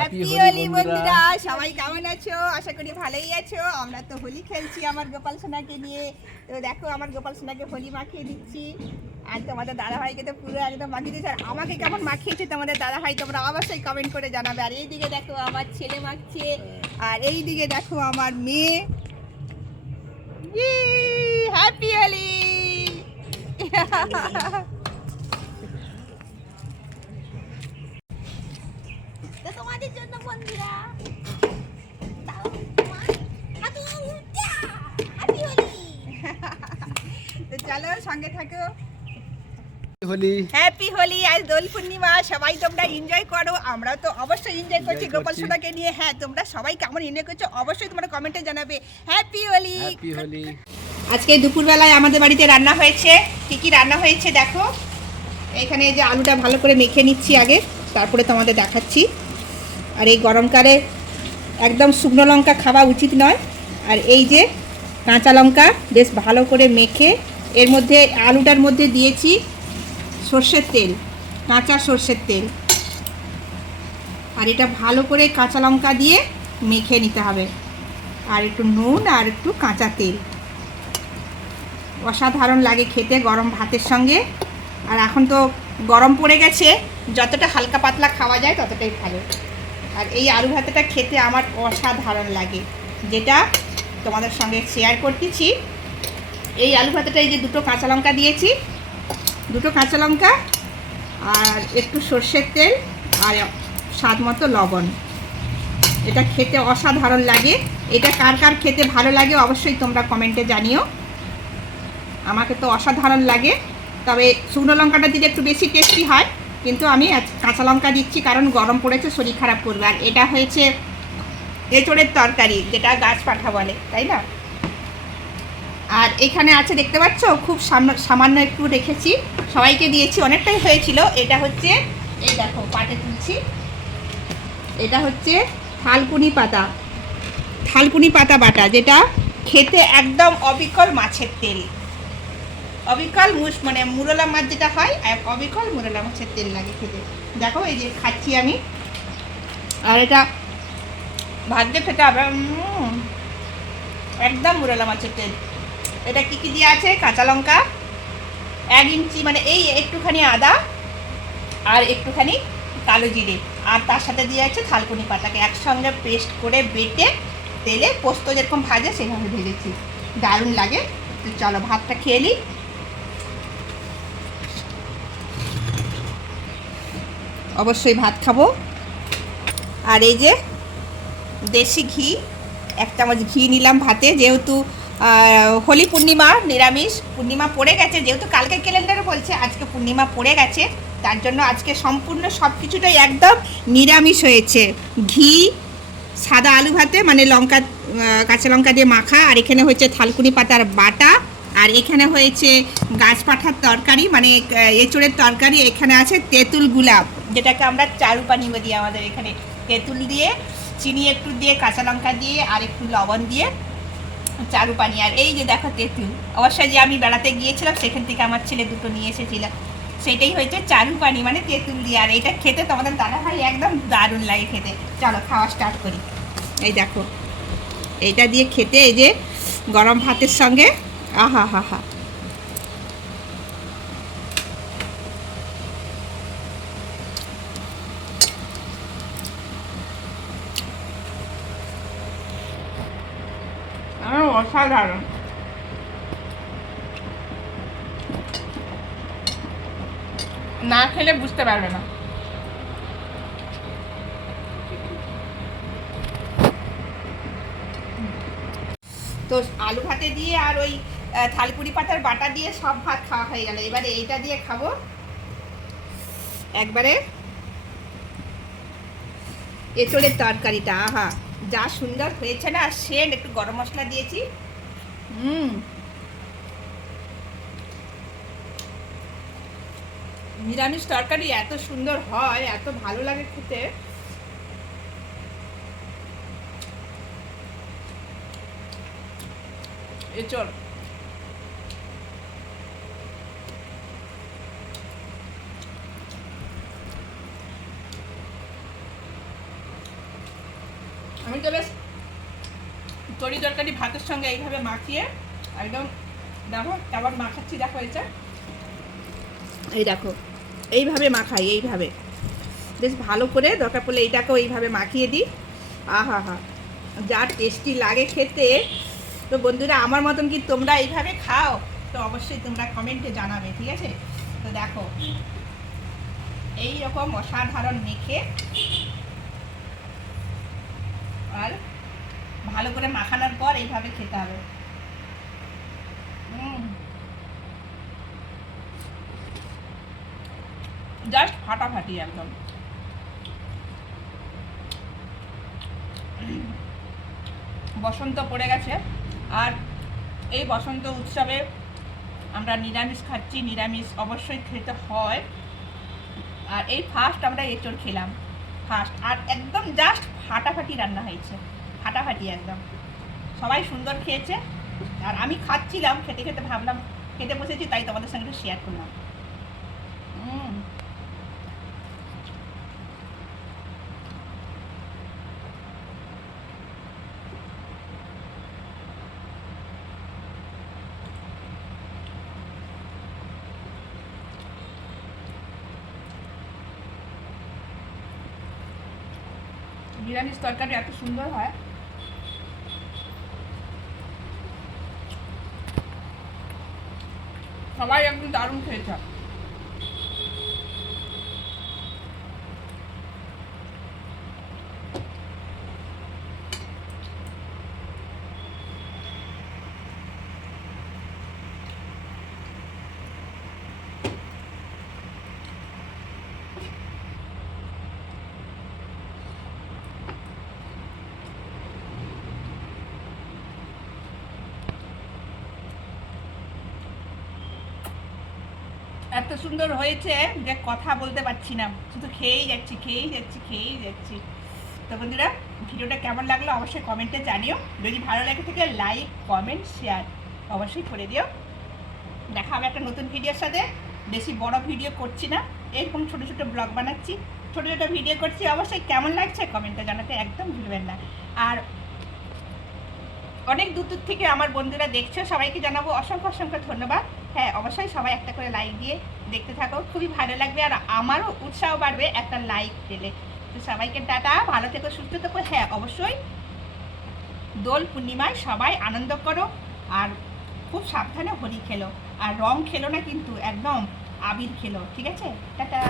Happy Holi বন্ধুরা। সবাই কেমন আছো? আশা করি ভালোই আছো। আমরা তো হোলি খেলছি আমার গোপাল সোনাকে নিয়ে। তো দেখো আমার গোপাল সোনাকে হোলি মাখিয়ে দিচ্ছি। আর তোমাদের দাদা ভাইকে তো পুরো একদম মাখিয়ে দিচ্ছে আর আমাকে কেমন মাখিয়েছে তোমাদের দাদা ভাই তোমরা অবশ্যই কমেন্ট করে জানাবে। আর এইদিকে দেখো আমার ছেলে মাখছে। আর এইদিকে দেখো আমার মেয়ে। হ্যাপি হোলি তো তোমাদের জন্য বন্ধুরা। চলো সঙ্গে থাকো। হোলি। হ্যাপি হোলি আজ দোল পূর্ণিমা সবাই তোমরা এনজয় করো আমরাও তো অবশ্যই এনজয় করছি গোপাল সোনাকে নিয়ে। হ্যাঁ তোমরা সবাই কেমন এনজয় করছ অবশ্যই তোমরা কমেন্টে জানাবে। হ্যাপি হোলি হ্যাপি হোলি আজকে দুপুরবেলায় আমাদের বাড়িতে রান্না হয়েছে। কী কী রান্না হয়েছে দেখো। এখানে এই যে আলুটা ভালো করে মেখে নিচ্ছি আগে তারপরে তোমাদের দেখাচ্ছি। আর এই গরমকালে একদম শুকনো লঙ্কা খাওয়া উচিত নয়। আর এই যে কাঁচা লঙ্কা বেশ ভালো করে মেখে এর মধ্যে আলুটার মধ্যে দিয়েছি সর্ষের তেল, কাঁচা সর্ষের তেল। আর এটা ভালো করে কাঁচা লঙ্কা দিয়ে মেখে নিতে হবে। আর একটু নুন আর একটু কাঁচা তেল। অসাধারণ লাগে খেতে গরম ভাতের সঙ্গে। আর এখন তো গরম পড়ে গেছে, যতটা হালকা পাতলা খাওয়া যায় ততটাই ভালো। আর এই আলু ভাতেটা খেতে আমার অসাধারণ লাগে। যেটা তোমাদের সঙ্গে শেয়ার করতেছি। এই আলু ভাতেটা এই যে দুটো কাঁচা লঙ্কা দিয়েছি। দুটো কাঁচা লঙ্কা আর একটু সর্ষের তেল আর স্বাদ মতো লবণ। এটা খেতে অসাধারণ লাগে। এটা কার কার খেতে ভালো লাগে অবশ্যই তোমরা কমেন্টে জানিও। আমাকে তো অসাধারণ লাগে। তবে শুকনো লঙ্কাটা দিলে একটু বেশি টেস্টি হয়। কিন্তু আমি কাঁচা লঙ্কা দিচ্ছি কারণ গরম পড়েছে, শরীর খারাপ করবে। আর এটা হয়েছে এঁচড়ের তরকারি, যেটা গাছ পাঠা বলে, তাই না? আর এখানে আছে, দেখতে পাচ্ছ? খুব সাম- সামান্য একটু রেখেছি। সবাইকে দিয়েছি, অনেকটাই হয়েছিল। এটা হচ্ছে, এই দেখো, পাটে তুলছি। এটা হচ্ছে থালকুনি পাতা। থালকুনি পাতা বাটা, যেটা খেতে একদম অবিকল মাছের তেল। অবিকল মুস মানে মুরলা মাছ যেটা হয় এক অবিকল মুরলা মাছের তেল লাগে খেতে। দেখো, এই যে খাচ্ছি আমি। আর এটা ভাজতে খেতে হবে একদম মুরলা মাছের তেল। এটা কী কী দিয়ে আছে? কাঁচা লঙ্কা, এক ইঞ্চি মানে এই একটুখানি আদা, আর একটুখানি কালো জিরে। আর তার সাথে দিয়ে আছে থালকুনি পাতাকে একসঙ্গে পেস্ট করে বেটে তেলে পোস্ত যেরকম ভাজে, সেভাবে ভেজেছি। দারুণ লাগে। চলো, ভাতটা খেয়ে নিই। অবশ্যই ভাত খাব। আর এই যে দেশি ঘি, এক চামচ ঘি নিলাম ভাতে, যেহেতু হোলি পূর্ণিমা, নিরামিষ, পূর্ণিমা পড়ে গেছে, যেহেতু কালকে ক্যালেন্ডারে বলছে, আজকে পূর্ণিমা পড়ে গেছে, তার জন্য আজকে সম্পূর্ণ সব কিছুটাই একদম নিরামিষ হয়েছে। ঘি, সাদা আলু ভাতে মানে লঙ্কা কাঁচা লঙ্কা দিয়ে মাখা, আর এখানে হয়েছে থালকুনি পাতার বাটা আর এখানে হয়েছে গাছ পাঠার তরকারি মানে এঁচোড়ের তরকারি, এখানে আছে তেঁতুল গুলাব যেটাকে আমরা চারু পানি বলি আমাদের এখানে। তেঁতুল দিয়ে, চিনি একটু দিয়ে, কাঁচা লঙ্কা দিয়ে, আর একটু লবণ দিয়ে চারু পানি। আর এই যে দেখো তেঁতুল অবশ্যই যে আমি বেড়াতে গিয়েছিলাম, সেখান থেকে আমার ছেলে দুটো নিয়ে এসেছিল। সেটাই হয়েছে চারু পানি মানে তেঁতুল দিয়ে। আর এটা খেতে তোমাদের দাদা ভাই একদম দারুণ লাগে খেতে। চলো, খাওয়া স্টার্ট করি। এই দেখো, এইটা দিয়ে খেতে এই যে গরম ভাতের সঙ্গে আহা অসাধারণ। না খেলে বুঝতে পারবে না। তো আলু ভাতে দিয়ে আর ওই থালকুড়ি পাতার বাটা দিয়ে সব ভাত খাওয়া হয়ে গেল। এবারে এইটা দিয়ে খাব। একবারে এঁচড়ের তরকারিটা, আহা। যা সুন্দর হয়েছে না সেন্ট, একটু গরম মশলা দিয়েছি। হুম। নিরামিষ তরকারি এত সুন্দর হয়, এত ভালো লাগে খেতে। এঁচড়। আমি তো বেশ তরি তরকারি ভাতের সঙ্গে এইভাবে মাখিয়ে একদম দেখো কেমন মাখাচ্ছি, দেখো এটা এই দেখো, এইভাবে মাখাই, এইভাবে। বেশ ভালো করে দরকার পড়লে এইটাকেও এইভাবে মাখিয়ে দিই। আহা হা, যা টেস্টি লাগে খেতে। তো বন্ধুরা, আমার মতন কি তোমরা এইভাবে খাও? তো অবশ্যই তোমরা কমেন্টে জানাবে, ঠিক আছে? তো দেখো এই রকম অসাধারণ মেখে আর ভালো করে মাখানোর পর এইভাবে খেতে হবে। জাস্ট ফাটাফাটি একদম। বসন্ত পড়ে গেছে আর এই বসন্ত উৎসবে আমরা নিরামিষ খাচ্ছি, নিরামিষ অবশ্যই খেতে হয়। আর এই ফার্স্ট আমরা এঁচড় খেলাম ফার্স্ট আর একদম জাস্ট ফাটাফাটি রান্না হয়েছে। ফাটাফাটি একদম। সবাই সুন্দর খেয়েছে। আর আমি খাচ্ছিলাম, খেতে খেতে ভাবলাম, খেতে বসেছি, তাই তোমাদের সঙ্গে শেয়ার করলাম। উম। নিরামিষ তরকারি এত সুন্দর হয়। সবাই একদম দারুণ খেয়েছে। এত সুন্দর হয়েছে যে কথা বলতে পারছি না। শুধু খেয়েই যাচ্ছি খেয়েই যাচ্ছি খেয়েই যাচ্ছি। তো বন্ধুরা, ভিডিওটা কেমন লাগল অবশ্যই কমেন্টে জানিও। যদি ভালো লাগে থেকে লাইক কমেন্ট শেয়ার অবশ্যই করে দিও। দেখা হবে একটা নতুন ভিডিওর সাথে। বেশি বড় ভিডিও করছি না। এরকম ছোটো ছোটো ব্লগ বানাচ্ছি। ছোটো ছোটো ভিডিও করছি। অবশ্যই কেমন লাগছে কমেন্টে জানাতে একদম ভুলবেন না। আর অনেক দূর দূর থেকে আমার বন্ধুরা দেখছ, সবাইকে জানাব অসংখ্য অসংখ্য ধন্যবাদ। হ্যাঁ অবশ্যই সবাই একটা করে লাইক দিয়ে দেখতে থাকো। খুবই ভালো লাগবে আর আমারও উৎসাহ বাড়বে একটা লাইক দিলে তো সবাইকে টাটা, ভালো থেকো, সুস্থ থেকো। হ্যাঁ অবশ্যই দোল পূর্ণিমায় সবাই আনন্দ করো আর খুব সাবধানে হোলি খেলো। আর রং খেলো না কিন্তু, একদম আবির খেলো। ঠিক আছে? টাটা।